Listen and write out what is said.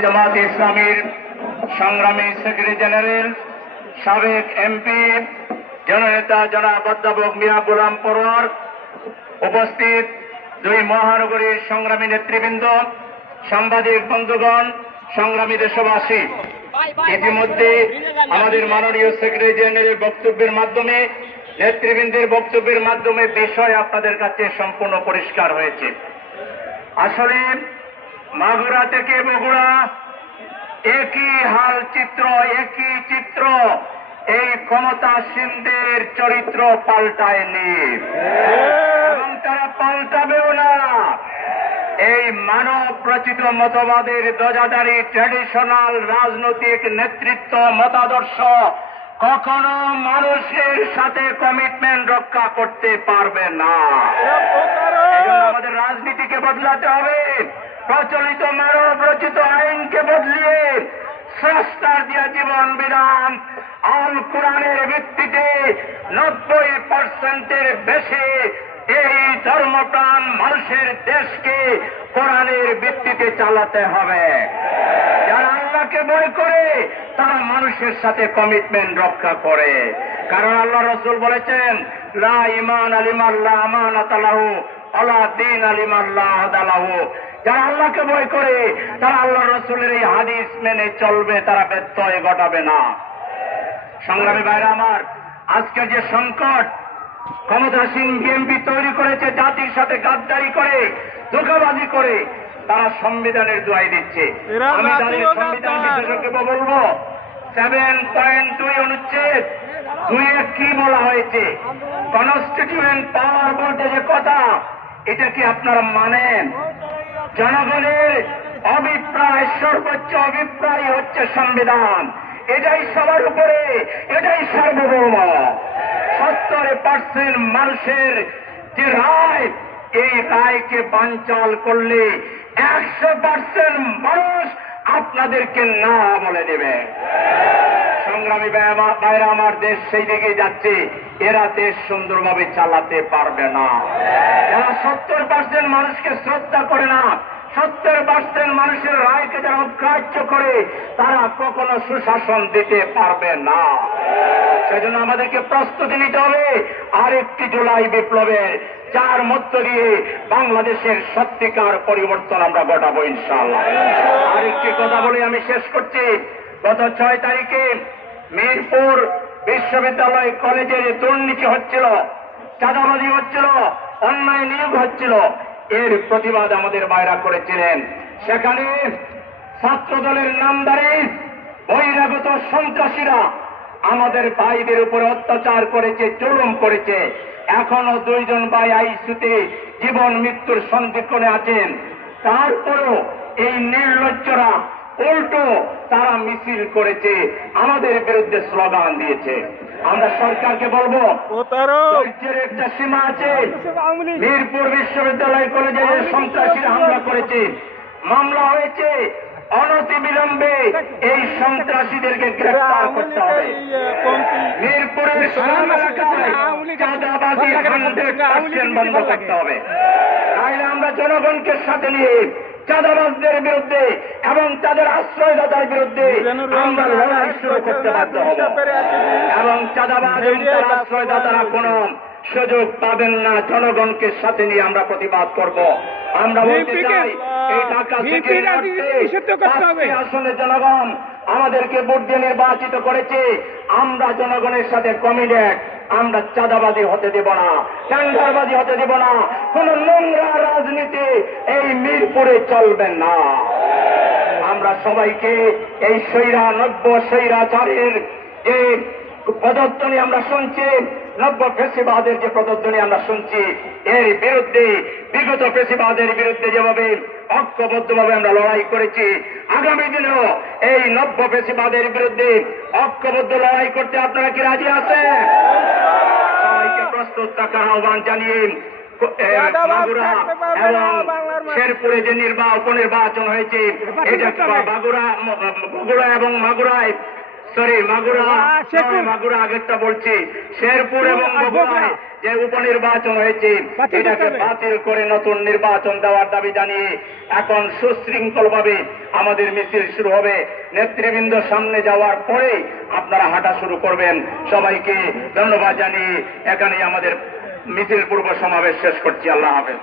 জামাত ইসলামীর সংগ্রামী secretary general সাবেক এমপি জননেতা জনাব অধ্যাপক মিয়া গোলাম পরোয়ার, উপস্থিত দুই মহানগরীর সংগ্রামী নেতৃবৃন্দ, সাংবাদিক বন্ধুগণ, সংগ্রামী দেশবাসী, ইতিমধ্যে আমাদের মাননীয় সেক্রেটারি জেনারেলের বক্তব্যের মাধ্যমে, নেতৃবৃন্দের বক্তব্যের মাধ্যমে বিষয় আপনাদের কাছে সম্পূর্ণ পরিষ্কার হয়েছে। আসলে মাগুরা থেকে বগুড়া একই হাল চিত্র, একই চিত্র। এই ক্ষমতাসীনদের চরিত্র পাল্টায়নি এবং তারা পাল্টাবেও না। এই মানব রচিত মতবাদের ধ্বজাধারী ট্র্যাডিশনাল রাজনৈতিক নেতৃত্ব মতাদর্শ কখনো মানুষের সাথে কমিটমেন্ট রক্ষা করতে পারবে না। আমাদের রাজনীতিকে বদলাতে হবে, প্রচলিত মানব রচিত আইনকে বদলিয়ে স্রষ্টার দিয়া জীবন বিধান আল কোরআনের ভিত্তিতে 90% বেশি এই ধর্মপ্রাণ মানুষের দেশকে কোরআনের ভিত্তিতে চালাতে হবে। যারা আল্লাহকে ভয় করে তারা মানুষের সাথে কমিটমেন্ট রক্ষা করে, কারণ আল্লাহ রসুল বলেছেন, লা ইমান আলিমাল্লাহ আমানাত লাহু আলা দীন আলিমাল্লাহ আদালাহু। যারা আল্লাহকে ভয় করে তারা আল্লাহ রসুলের এই হাদিস মেনে চলবে, তারা ব্যত্যয় ঘটাবে না। সংগ্রামী ভাইরা আমার, আজকের যে সংকট ক্ষমতাসীন বিএনপি তৈরি করেছে, জাতির সাথে গাদ্দারি করে, ধোঁকাবাজি করে, তারা সংবিধানের দোহাই দিচ্ছে। আমি তাদের সংবিধান বিশেষজ্ঞ বলবো, 7.2 অনুচ্ছেদ 2 কি বলা হয়েছে, কনস্টিটিউয়েন্ট পাওয়ার বলতে যে কথা, এটা কি আপনারা মানেন? জনগণের অভিপ্রায়, সর্বোচ্চ অভিপ্রায় হচ্ছে সংবিধান। এটাই সবার উপরে, এটাই সার্বভৌম। 70% মানুষের যে রায়, এই রায়কে বানচাল করলে 100% মানুষ আপনাদেরকে না বলে দেবে। সংগ্রামী ভাইরা আমার, দেশ সেই দিকে যাচ্ছে, এরা দেশ সুন্দরভাবে চালাতে পারবে না। যারা 70% মানুষকে শ্রদ্ধা করে না, 70% মানুষের রায়কে যারা অগ্রাহ্য করে, তারা কখনো সুশাসন দিতে পারবে না। সেজন্য আমাদেরকে প্রস্তুতি নিতে হবে আরেকটি জুলাই বিপ্লবের, যার মধ্য দিয়ে বাংলাদেশের সত্যিকার পরিবর্তন আমরা ঘটাবো ইনশাআল্লাহ। আরেকটি কথা বলে আমি শেষ করছি। গত 6 তারিখে মিরপুর বিশ্ববিদ্যালয় কলেজে দুর্নীতি হচ্ছিল, চাঁদাবাজি হচ্ছিল, অন্যায় নিয়োগ হচ্ছিল, এর প্রতিবাদ আমাদের ভাইরা করেছিলেন। সেখানে ছাত্র দলের নামধারী বহিরাগত সন্ত্রাসীরা আমাদের ভাইদের উপরে অত্যাচার করেছে, জুলুম করেছে। এখনো 2 জন ভাই আইসিইউতে জীবন মৃত্যুর সন্ধিক্ষণে আছেন। তারপরেও এই নির্লজ্জরা উল্টো তারা মিছিল করেছে, আমাদের বিরুদ্ধে স্লোগান দিয়েছে। আমরা সরকারকে বলবো, ধৈর্যের একটা সীমা আছে। মিরপুর বিশ্ববিদ্যালয় কলেজে সন্ত্রাসীরা হামলা করেছে, মামলা হয়েছে, অনতিবিলম্বে এই সন্ত্রাসীদেরকে গ্রেফতার করতে হবে। মিরপুরের গ্রাম এলাকায় চাঁদাবাজি 100% বন্ধ করতে হবে। তাইলে আমরা জনগণকে সাথে নিয়ে চাঁদাবাজদের বিরুদ্ধে এবং তাদের আশ্রয়দাতার বিরুদ্ধে আমরা লড়াই শুরু করতে বাধ্য হব, এবং চাঁদাবাজ এবং তার আশ্রয়দাতারা কোন সুযোগ পাবেন না। জনগণকে সাথে নিয়ে আমরা প্রতিবাদ করব। আমরা বলতে চাই, এই ঢাকা সিটির আসলে জনগণ আমাদেরকে ভোট দিয়ে নির্বাচিত করেছে। আমরা জনগণের সাথে কমিটেড। আমরা চাঁদাবাজি হতে দেব না, টেন্ডারবাজি হতে দেব না, কোন নোংরা রাজনীতি এই মিরপুরে চলবে না। আমরা সবাইকে এই নব্য স্বৈরাচারের যে প্রদর্শনী আমরা শুনছি, নব্য ফেসিবাদের যে প্রদর্শনী আমরা শুনছি, এর বিরুদ্ধে, বিগত ফেসিবাদের বিরুদ্ধে যেভাবে ঐক্যবদ্ধভাবে আমরা লড়াই করেছি, আগামী দিনেও এই নব্য ফেসিবাদের বিরুদ্ধে ঐক্যবদ্ধ লড়াই করতে আপনারা কি রাজি আছেন? সবাইকে প্রস্তুত থাকার আহ্বান জানিয়ে মাগুরা এবং শেরপুরে যে উপনির্বাচন হয়েছে, এটা বগুড়া এবং মাগুরায় মাগুরা আগেরটা বলছি, শেরপুর এবং বগুড়ায় যে উপনির্বাচন হয়েছে এটাকে বাতিল করে নতুন নির্বাচন দেওয়ার দাবি জানিয়ে এখন সুশৃঙ্খল ভাবে আমাদের মিছিল শুরু হবে। নেতৃবৃন্দ সামনে যাওয়ার পরে আপনারা হাঁটা শুরু করবেন। সবাইকে ধন্যবাদ জানিয়ে এখানেই আমাদের মিছিল পূর্ব সমাবেশ শেষ করছি। আল্লাহ হাফেজ।